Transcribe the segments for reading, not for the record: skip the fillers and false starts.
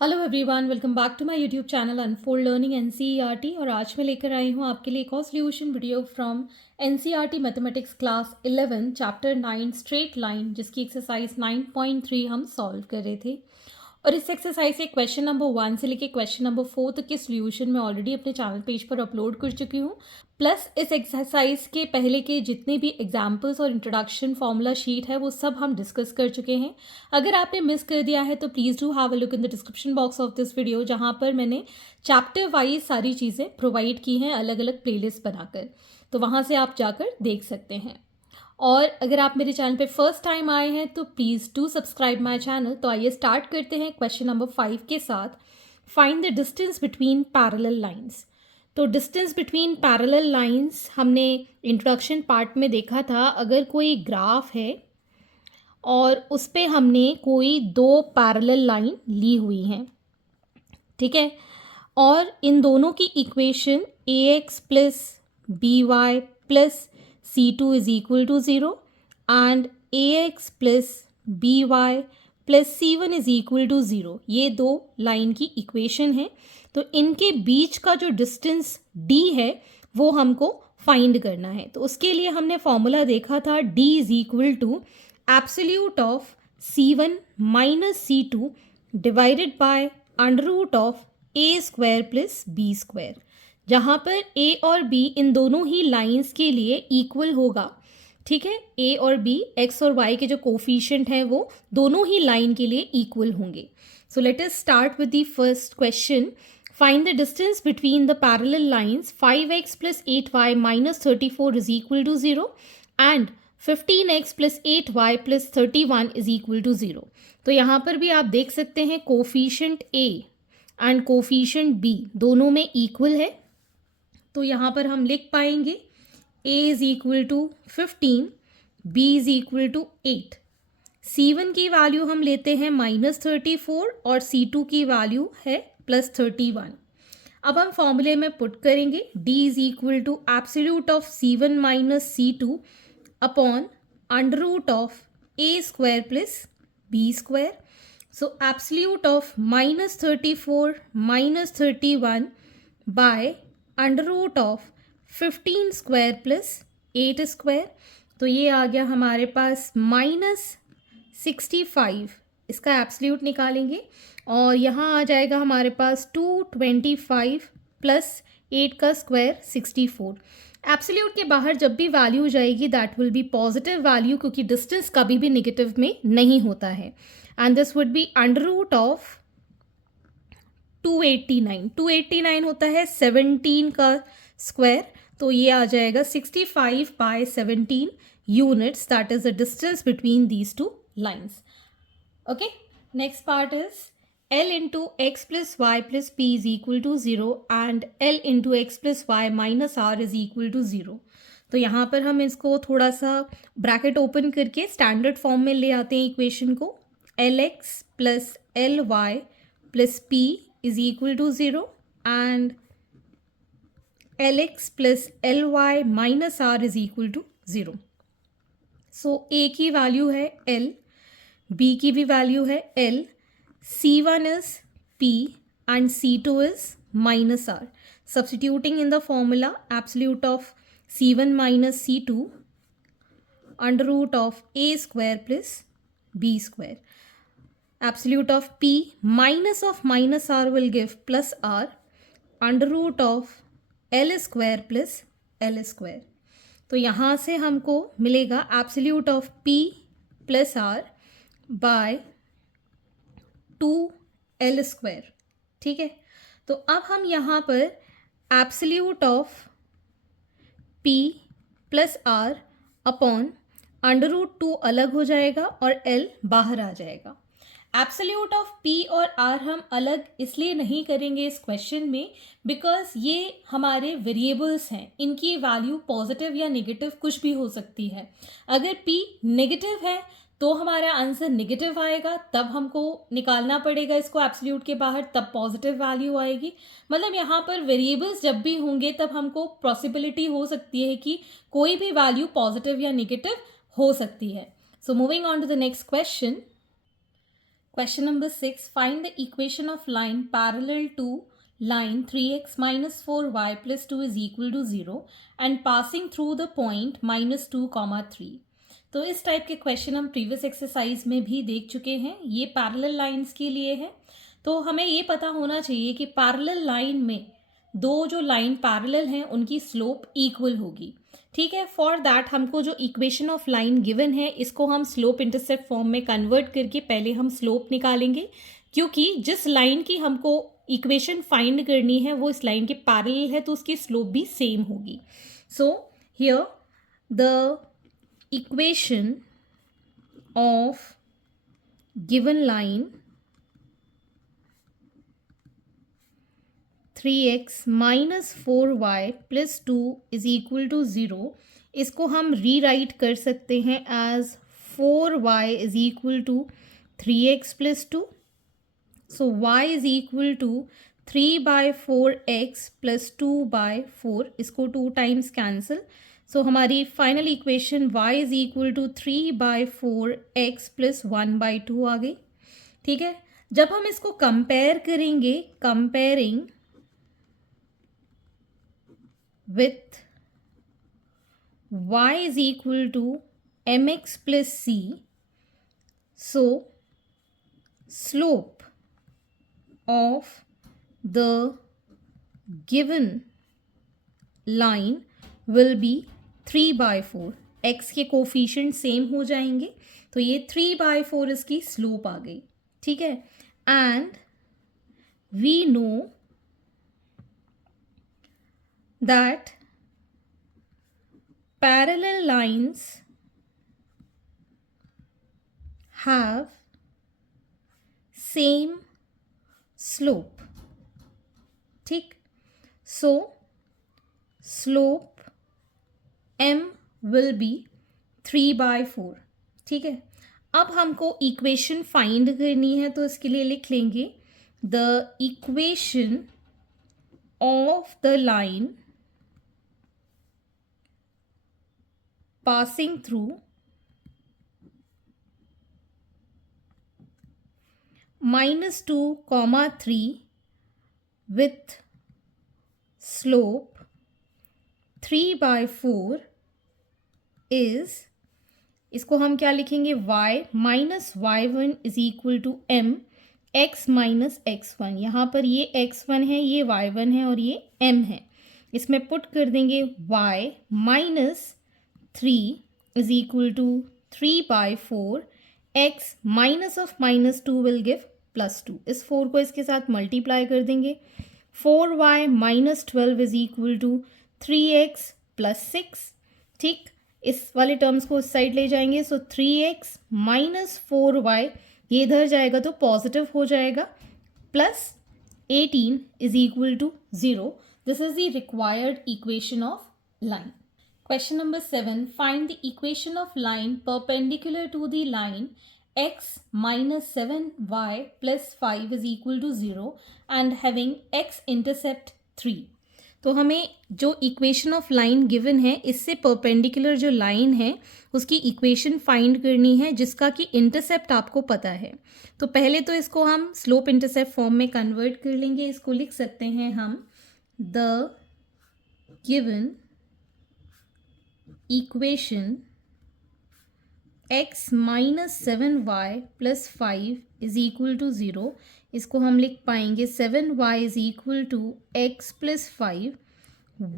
Hello everyone, welcome back to my YouTube channel unfold learning NCERT. और आज मैं लेकर आई हूँ आपके लिए एक और solution video from NCERT mathematics class 11 chapter 9 straight line, जिसकी एक्सरसाइज 9.3 हम सॉल्व कर रहे थे। और इस एक्सरसाइज के क्वेश्चन नंबर 1 से लेकर क्वेश्चन नंबर 4 तक के सॉल्यूशन मैं ऑलरेडी अपने चैनल पेज पर अपलोड कर चुकी हूँ। प्लस इस एक्सरसाइज के पहले के जितने भी एग्जाम्पल्स और इंट्रोडक्शन फॉर्मूला शीट है वो सब हम डिस्कस कर चुके हैं। अगर आपने मिस कर दिया है तो please do have a look in the description box of this video, जहाँ पर मैंने चैप्टर वाइज सारी चीज़ें प्रोवाइड की हैं अलग अलग प्लेलिस्ट बनाकर, तो वहाँ से आप जाकर देख सकते हैं। और अगर आप मेरे चैनल पे फर्स्ट टाइम आए हैं तो please do subscribe my channel. तो आइए स्टार्ट करते हैं क्वेश्चन नंबर 5 के साथ। Find the distance between parallel lines. तो डिस्टेंस बिटवीन पैरेलल लाइंस हमने इंट्रोडक्शन पार्ट में देखा था। अगर कोई ग्राफ है और उस पर हमने कोई दो पैरेलल लाइन ली हुई हैं, ठीक है, और इन दोनों की equation A X plus B Y plus C2 is equal to 0 and AX plus BY plus C1 is equal to 0, ये दो लाइन की इक्वेशन है। तो इनके बीच का जो डिस्टेंस D है वो हमको फाइंड करना है। तो उसके लिए हमने फॉर्मूला देखा था D is equal to absolute of C1 minus C2 divided by under root of A square plus B square, जहाँ पर A और B इन दोनों ही लाइंस के लिए इक्वल होगा। ठीक है, A और B X और Y के जो कोफिशिएंट हैं वो दोनों ही लाइन के लिए इक्वल होंगे। So let us start with the first question. Find the distance between the parallel lines 5x plus 8y minus 34 is equal to 0 and 15x plus 8y plus 31 is equal to 0। तो यहाँ पर भी आप देख सकते हैं coefficient A and coefficient B दोनों में इक्वल है। तो यहाँ पर हम लिख पाएंगे a is equal to 15, b is equal to 8। C1 की वैल्यू हम लेते हैं -34 और C2 की वैल्यू है +31। अब हम फॉर्मूले में पुट करेंगे d is equal to absolute of C1 minus C2 upon under root of a square plus b square. So absolute of -34 -31 by under root of 15 square plus 8 square. तो ये आ गया हमारे पास -65, इसका एब्सोल्यूट निकालेंगे और यहाँ आ जाएगा हमारे पास 225 प्लस 8 का स्क्वायर 64। एब्सोल्यूट के बाहर जब भी वैल्यू जाएगी that will be positive value, क्योंकि डिस्टेंस कभी भी नेगेटिव में नहीं होता है। And this would be under root of 289 होता है 17 का स्क्वायर, तो ये आ जाएगा 65 by 17 units, that is the distance between these two lines. Okay, next part is L into X plus Y plus P is equal to 0 and L into X plus Y minus R is equal to 0। तो यहाँ पर हम इसको थोड़ा सा bracket open करके standard form में ले आते हैं इक्वेशन को। LX plus LY plus P is equal to 0 and Lx plus Ly minus r is equal to 0. So A की वैल्यू है L, B की भी वैल्यू है L, C1 is P and C2 is minus r. Substituting in the formula, absolute of C1 minus C2 under root of A square plus B square. Absolute of P minus r will give plus r under root of L square plus L square. तो यहाँ से हमको मिलेगा absolute of P plus r by 2L square। ठीक है, तो अब हम यहाँ पर absolute of P plus r upon under root 2 अलग हो जाएगा और L बाहर आ जाएगा। एब्सोल्यूट ऑफ P और R हम अलग इसलिए नहीं करेंगे इस क्वेश्चन में बिकॉज ये हमारे वेरिएबल्स हैं, इनकी वैल्यू पॉजिटिव या नेगेटिव कुछ भी हो सकती है। अगर P नेगेटिव है तो हमारा आंसर नेगेटिव आएगा, तब हमको निकालना पड़ेगा इसको एब्सोल्यूट के बाहर, तब पॉजिटिव वैल्यू आएगी। मतलब यहाँ पर वेरिएबल्स जब भी होंगे तब हमको पॉसिबिलिटी हो सकती है कि कोई भी वैल्यू पॉजिटिव या नेगेटिव हो सकती है। So moving on to the next question. Question number 6. Find the equation of line parallel to line 3x minus 4y plus 2 is equal to 0 and passing through the point minus 2, 3. तो इस type के question हम previous exercise में भी देख चुके हैं. ये पैरेलल लाइंस के लिए है. तो हमें ये पता होना चाहिए कि पैरेलल लाइन में दो जो लाइन पैरेलल हैं उनकी स्लोप इक्वल होगी. ठीक है. फॉर दैट हमको जो इक्वेशन ऑफ लाइन गिवन है इसको हम स्लोप इंटरसेप्ट फॉर्म में कन्वर्ट करके पहले हम स्लोप निकालेंगे, क्योंकि जिस लाइन की हमको इक्वेशन फाइंड करनी है वो इस लाइन के पैरेलल है तो उसकी स्लोप भी सेम होगी. So here the equation of given line 3x minus 4y plus 2 is equal to 0. इसको हम रीराइट कर सकते हैं as 4y is equal to 3x plus 2. So y is equal to 3/4x plus 2/4. इसको 2 times cancel. So हमारी final equation y is equal to 3/4x plus 1/2 आ गई. ठीक है. जब हम इसको कंपेयर करेंगे, comparing with y is equal to mx plus c, so slope of the given line will be 3/4. x के कोफिशिएंट सेम हो जाएंगे तो ये 3/4 इसकी स्लोप आ गई. ठीक है. And we know that parallel lines have same slope. ठीक. So slope m will be 3/4. ठीक है. अब हमको इक्वेशन फाइंड करनी है तो इसके लिए लिख लेंगे the equation of the line passing through -2, 3 with slope 3/4 is, इसको हम क्या लिखेंगे, y minus y1 is equal to m x minus x1. यहाँ पर ये x1 है, ये y1 है और ये m है. इसमें पुट कर देंगे y minus 3 is equal to 3/4. x minus of -2 will give +2. इस 4 को इसके साथ मल्टीप्लाई कर देंगे. 4y minus 12 is equal to 3x plus 6. ठीक. इस वाले टर्म्स को उस साइड ले जाएंगे. सो 3x माइनस 4y ये इधर जाएगा तो पॉजिटिव हो जाएगा. Plus 18 is equal to 0. This is the required equation of line. Question number 7. Find the equation of line perpendicular to the line x minus 7y plus 5 is equal to 0 and having x intercept 3. तो हमें जो equation of line given है इससे perpendicular जो line है उसकी equation find करनी है जिसका कि इंटरसेप्ट आपको पता है. तो पहले तो इसको हम स्लोप इंटरसेप्ट फॉर्म में कन्वर्ट कर लेंगे. इसको लिख सकते हैं हम the given equation x minus 7y plus 5 is equal to 0. इसको हम लिख पाएंगे 7y is equal to x plus 5,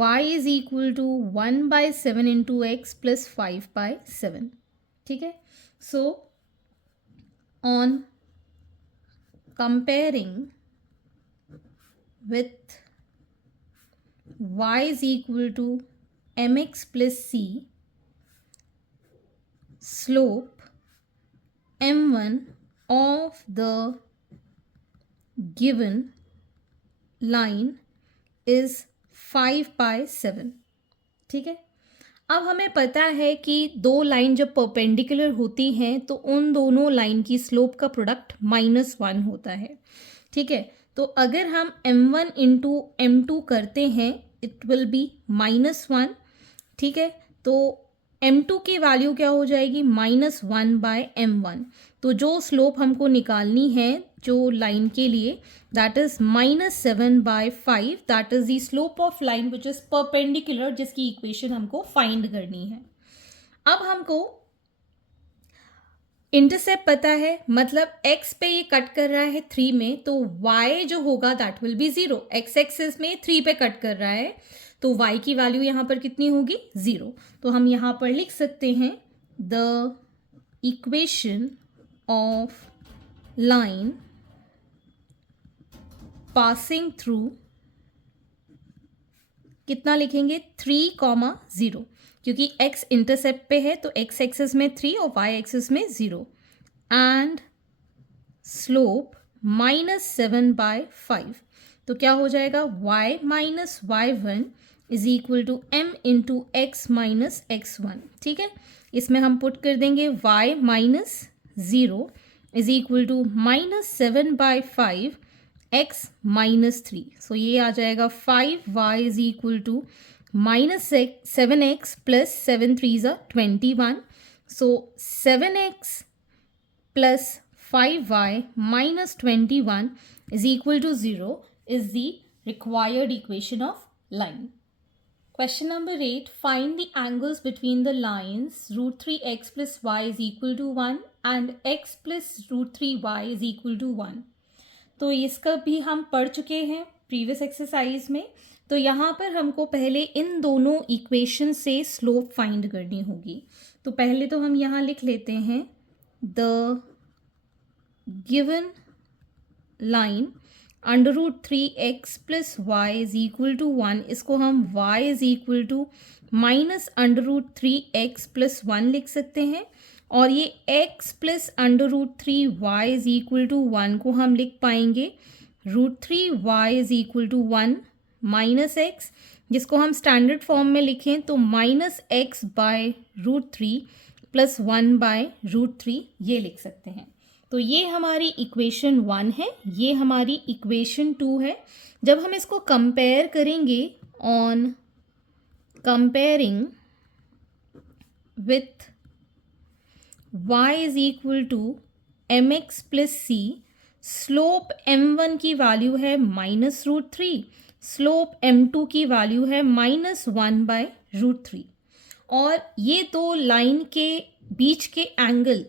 y is equal to 1/7 into X plus 5/7. ठीक है. So on comparing with y is equal to mx plus c, slope m1 of the given line is 5/7. ठीक है. अब हमें पता है कि दो लाइन जब परपेंडिकुलर होती हैं तो उन दोनों लाइन की स्लोप का प्रोडक्ट -1 होता है. ठीक है. तो अगर हम m1 इंटू m2 करते हैं इट विल बी -1. ठीक है. तो m2 की वैल्यू क्या हो जाएगी, -1/m1. तो जो स्लोप हमको निकालनी है जो लाइन के लिए, that is -7/5, that is the slope of line which is perpendicular, जिसकी इक्वेशन हमको फाइंड करनी है। अब हमको इंटरसेप्ट पता है, मतलब x पे ये कट कर रहा है 3 में, तो y जो होगा that will B 0। x axis में 3 पे कट कर रहा है, तो y की वैल्यू यहाँ पर कितनी होगी? 0। तो हम यहाँ पर लिख सकते हैं the equation of line passing through, कितना लिखेंगे? 3, 0, क्योंकि x इंटरसेप्ट पे है तो x एक्सिस में 3 और y एक्सिस में 0, एंड स्लोप -7/5। तो क्या हो जाएगा? y minus y1 is equal to m into x minus x1। ठीक है, इसमें हम पुट कर देंगे y minus 0 is equal to -7/5 x minus 3। So ये आ जाएगा 5y is equal to -7x plus 7 3s are 21. So 7x plus 5y minus 21 is equal to 0 is the required equation of line. Question number 8. Find the angles between the lines √3x plus y is equal to 1 and x plus √3y is equal to 1. तो इसका भी हम पढ़ चुके हैं previous exercise में। तो यहाँ पर हमको पहले इन दोनों इक्वेशन से स्लोप फाइंड करनी होगी। तो पहले तो हम यहाँ लिख लेते हैं the given line √3x plus Y is equal to 1, इसको हम y is equal to -√3x plus 1 लिख सकते हैं, और ये x plus √3y is equal to 1 को हम लिख पाएंगे √3y is equal to 1 minus x, जिसको हम स्टैंडर्ड फॉर्म में लिखें तो -x/√3 प्लस 1/√3 ये लिख सकते हैं। तो ये हमारी इक्वेशन 1 है, ये हमारी इक्वेशन 2 है। जब हम इसको कंपेयर करेंगे on comparing with y is equal to mx plus c, slope m1 की वैल्यू है -√3, स्लोप m2 की वैल्यू है -1/√3, और ये दो लाइन के बीच के एंगल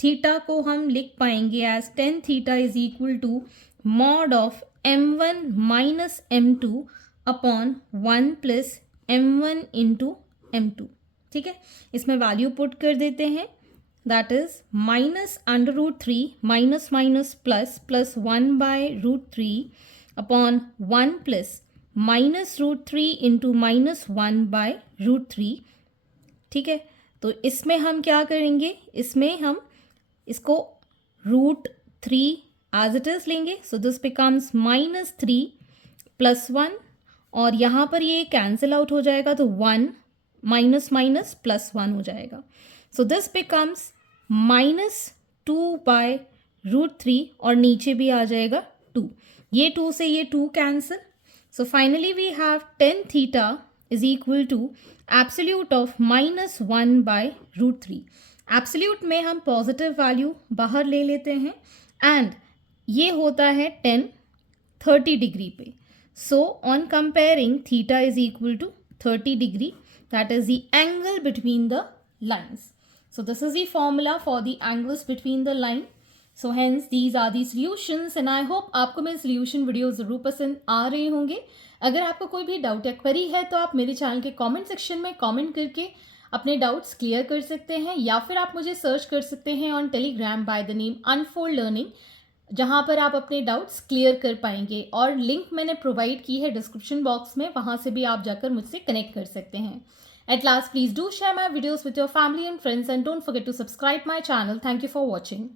थीटा को हम लिख पाएंगे as tan theta is equal to mod of m1 minus m2 upon 1 plus m1 into m2। ठीक है, इसमें वैल्यू पुट कर देते हैं, that is -√3 minus minus plus plus 1/√3 upon 1 plus -√3 into -1/√3। ठीक है, तो इसमें हम क्या करेंगे, इसमें हम इसको √3 एज इट इज लेंगे, सो दिस बिकम्स -3 प्लस 1, और यहाँ पर ये कैंसिल आउट हो जाएगा तो 1 माइनस माइनस प्लस 1 हो जाएगा, सो दिस बिकम्स -2/√3, और नीचे भी आ जाएगा 2, ये 2 से ये 2 cancel, so finally we have tan theta is equal to absolute of -1/√3। Absolute में हम पॉजिटिव वैल्यू बाहर ले लेते हैं, एंड ये होता है tan 30 डिग्री पे, so on comparing theta is equal to 30 degree, that is the angle between the lines. So this is the formula for the angles between the line. So hence these are the solutions, and I hope आपको मेरे solution video ज़रूर पसंद आ रहे होंगे। अगर आपको कोई भी डाउट या क्वेरी है तो आप मेरे चैनल के कमेंट सेक्शन में कमेंट करके अपने डाउट्स क्लियर कर सकते हैं, या फिर आप मुझे सर्च कर सकते हैं on Telegram by the name unfold learning, जहाँ पर आप अपने डाउट्स क्लियर कर पाएंगे, और लिंक मैंने प्रोवाइड की है डिस्क्रिप्शन बॉक्स में, वहाँ से भी आप जाकर मुझसे कनेक्ट कर सकते हैं। At last, please do share my videos with your family and friends, and don't forget to subscribe my channel. Thank you for watching.